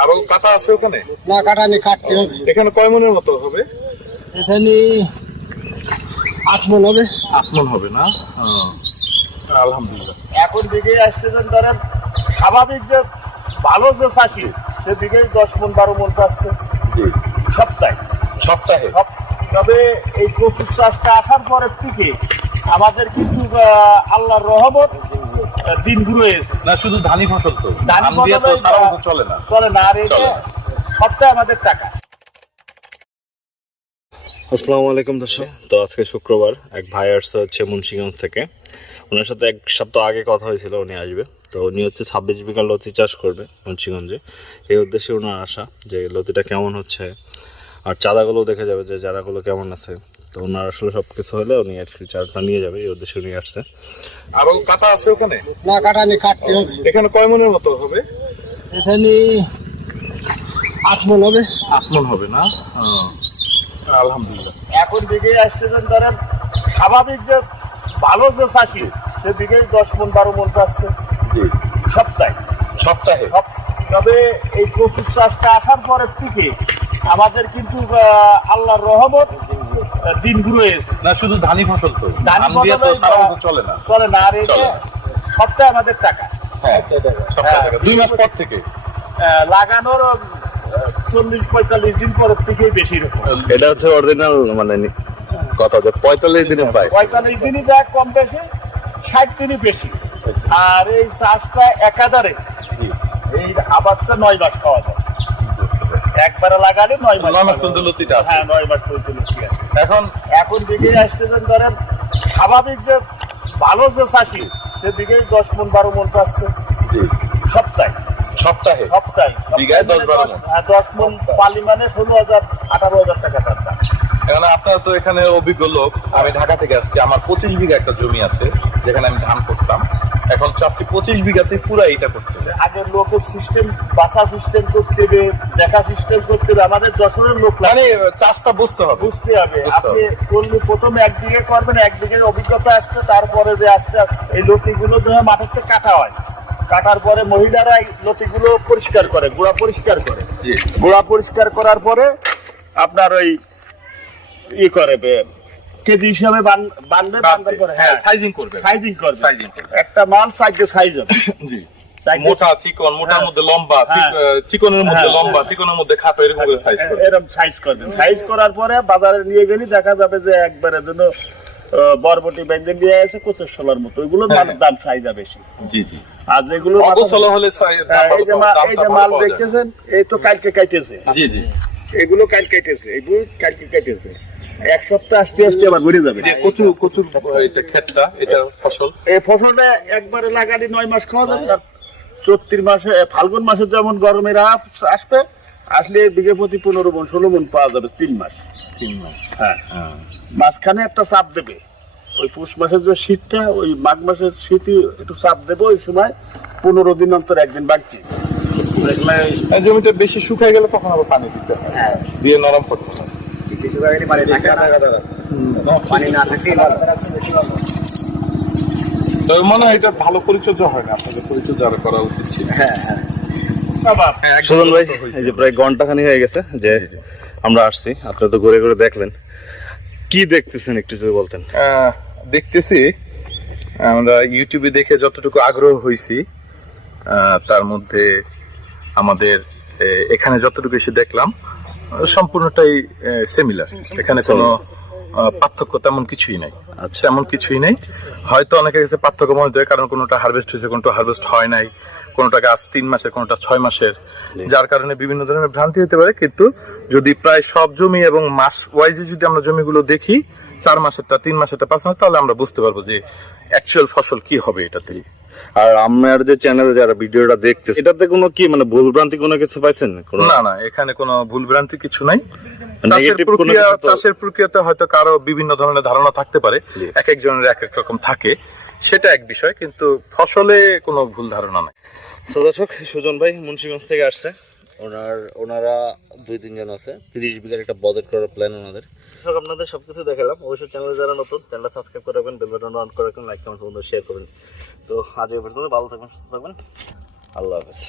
আরও কাটা আছে ওখানে? না কাটানি কাটতে হবে। এখানে কয় মনের মতো হবে? এখানে আট মন হবে। আট মন হবে না। আলহামদুলিল্লাহ। এখন দিকে আসতেছেন ধরেন স্বাভাবিক যে ভালো যে চাষি সেদিকে দশ মন বারো মন পাচ্ছে সপ্তাহে। সপ্তাহে? সব তবে এই কচুর চাষটা আসার পরের থেকে আমাদের কিন্তু আল্লাহর রহমত দিনগুলো না শুধু ধানি ফসল তো? ধান চলে না। চলে না আর এটা চলে। আমাদের টাকা। আসসালামু আলাইকুম দর্শক। তো আজকে শুক্রবার এক ভাই আসছে হচ্ছে মুন্সিগঞ্জ থেকে। ওনার সাথে এক সপ্তাহ আগে কথা হয়েছিল উনি আসবে। তো উনি হচ্ছে ছাব্বিশ বিঘা লতি চাষ করবে মুন্সিগঞ্জে। এই উদ্দেশ্যে ওনার আশা যে লতিটা কেমন হচ্ছে আর চাঁদাগুলো দেখে যাবে যে চাঁদাগুলো কেমন আছে। তো ওনার আসলে সব কিছু হলে উনি আর কি চাষটা নিয়ে যাবে এই উদ্দেশ্যে উনি আসছে। আরও কাটা আছে ওখানে? না কাটানি কাটতে হবে। এখানে কয় মনের মতো হবে? এখানে আট মন হবে। আট মন হবে না। আলহামদুলিল্লাহ। এখন দিকে আসতেছেন ধরেন স্বাভাবিক যে ভালো যে চাষি সেদিকে দশ মন বারো মন পাচ্ছে জি। সপ্তাহে। সপ্তাহে? সব তবে এই কচুর চাষটা আসার পরের থেকে আমাদের কিন্তু আল্লাহর রহমত দিনগুলো এসে না শুধু ধানি ফসল তো। ধান বছর চলে না। চলে না আর। সপ্তাহে আমাদের টাকা। হ্যাঁ দুই মাস পর থেকে। লাগানোর চল্লিশ পঁয়তাল্লিশ দিন পরের থেকেই বেশি এটা হচ্ছে অরিজিনাল মানে কথা যে পঁয়তাল্লিশ দিনে পায়। পঁয়তাল্লিশ দিনই যা কম বেশি ষাট দিনই বেশি। আর এই চাষটা একাধারে এই আবাদটা নয় মাস খাওয়া যায়। একবারে লাগালে নয় মাস নয় মাস পর্যন্ত। লতিটা আছে। হ্যাঁ নয় মাস পর্যন্ত লতি আছে। এখন এখন দিকে আসতেছেন ধরেন স্বাভাবিক যে ভালো যে চাষি সেদিকেই দশ মন বারো মন পাচ্ছে সপ্তাহে। সপ্তাহে? সপ্তাহে। বিঘায় দশ বারো মণ। হ্যাঁ দশ মন পালি মানে ষোলো হাজার আঠারো হাজার টাকা দাম। এখন আপনার তো এখানে অভিজ্ঞ লোক। আমি ঢাকা থেকে আসছি। আমার পঁচিশ বিঘা একটা জমি আছে যেখানে আমি ধান করতাম। এখন চাচ্ছি পঁচিশ বিঘাতে পুরো এইটা করতে হবে। আগে লোকের সিস্টেম বাসা সিস্টেম করতে হবে দেখা সিস্টেম করতে হবে আমাদের যশোরের লোক মানে চাষটা বুঝতে হবে। বুঝতে হবে। আপনি করলে প্রথমে একদিকে করবেন একদিকে অভিজ্ঞতা আসবে তারপরে যে আসতে এই লতিগুলো ধরে মাঠের থেকে কাটা হয়। কাটার পরে মহিলারা এই লতিগুলো পরিষ্কার করে গোড়া পরিষ্কার করে। জি। গোড়া পরিষ্কার করার পরে আপনার ওই ই করে কেজি হিসাবে বান- বানবে বান্ধার পরে হ্যাঁ সাইজিং করবে। সাইজিং করবে। Sizing করবে। একটা মাল সাইজে সাইজ হবে। জি। মোটা চিকন মোটার হ্যাঁ। মধ্যে লম্বা হ্যাঁ। আহ, চিকনের মধ্যে হ্যাঁ। লম্বা চিকনের মধ্যে খাটো এরকম করে সাইজ করবে। এরকম সাইজ করবেন সাইজ করার পরে বাজারে নিয়ে গেলে দেখা যাবে যে একবারে যেন আহ, বরবটি বেঁধে নিয়ে এসে কোচের সোলার মতো। ওইগুলো হ্যাঁ। দাম চাহিদা বেশি। জি জি। আর যেগুলো হলে হ্যাঁ, এই যে মাল-। দেখতেছেন এই তো কালকে কাইতেছে জি জি। এগুলো কাল কেটেছে এগুলো কালকে কেটেছে এক সপ্তাহ আসতে আসতে আবার ঘুরে যাবে। কচু কচুর এটা ক্ষেতটা এটা ফসল? এই ফসলটা একবারে লাগালে নয় মাস খাওয়া যাবে আর চৈত্রিশ মাসে ফাল্গুন মাসে যেমন গরমের আপ আসবে আসলে বিঘে প্রতি পনেরো মন ষোলো মন পাওয়া যাবে তিন মাস। তিন মাস। হ্যাঁ। হ্যাঁ। মাঝখানে একটা চাপ দেবে। ওই পৌষ মাসের যে শীতটা ওই মাঘ মাসের শীতই একটু চাপ দেবে ওই সময় পনেরো দিন অন্তর একদিন বাড়তি। জমিটা বেশি শুকায় গেলে তখন আবার পানি দিতে হয়। দিয়ে নরম করতে হয়। পানি না থাকে তবে মনে হয় এটা ভালো পরিচর্যা হয় না আপনাদের পরিচর্যা আরও করা উচিত ছিল। হ্যাঁ, বাবা, হ্যাঁ, সুজন ভাই এই যে প্রায় ঘন্টাখানি হয়ে গেছে যে আমরা আসছি আপনারা তো ঘুরে ঘুরে দেখলেন। কি দেখতেছেন একটু যদি বলতেন? আহ, দেখতেছি আমরা ইউটিউবে দেখে যতটুকু আগ্রহ হয়েছি আহ, তার মধ্যে আমাদের এখানে যতটুকু এসে দেখলাম সম্পূর্ণটাই সিমিলার এখানে কোনো পার্থক্য তেমন কিছুই নাই। আচ্ছা। তেমন কিছুই নেই। হয়তো অনেকের কাছে পার্থক্য মনে হয় কারণ কোনোটা হারভেস্ট হয়েছে কোনোটা হারভেস্ট হয় নাই। কোনোটা গাছ তিন মাসের কোনোটা ছয় মাসের। যার কারণে বিভিন্ন ধরনের ভ্রান্তি হতে পারে কিন্তু যদি প্রায় সব জমি এবং মাস ওয়াইজে যদি আমরা জমিগুলো দেখি চার মাসেরটা তিন মাসেরটা পাঁচ মাস তাহলে আমরা বুঝতে পারব যে অ্যাকচুয়াল ফসল কি হবে এটাতে। আর আমার যে চ্যানেলে যারা ভিডিওটা দেখতে এটাতে কোনো কি মানে ভুল ভ্রান্তি কোনো কিছু পাইছেন? না না এখানে কোনো ভুল ভ্রান্তি কিছু নাই। চাষের তো- চাষের প্রক্রিয়াতে হয়তো কারও বিভিন্ন ধরনের ধারণা থাকতে পারে। এক একজনের এক এক রকম থাকে। সেটা এক বিষয় কিন্তু ফসলে কোনো ভুল ধারণা নাই। তো দর্শক সুজন ভাই মুন্সিগঞ্জ থেকে আসছে। ওনার ওনারা দুই তিনজন আছে। তিরিশ বিঘার একটা বাজেট করার প্ল্যান ওনাদের। দর্শক আপনাদের সবকিছু দেখালাম। অবশ্যই চ্যানেলে যারা নতুন চ্যানেলটা সাবস্ক্রাইব করে রাখবেন বেল বাটন অন করে রাখবেন লাইক কমেন্ট শেয়ার করবেন। তো আজ এই পর্যন্ত ভালো থাকবেন সুস্থ থাকবেন। আল্লাহ হাফেজ।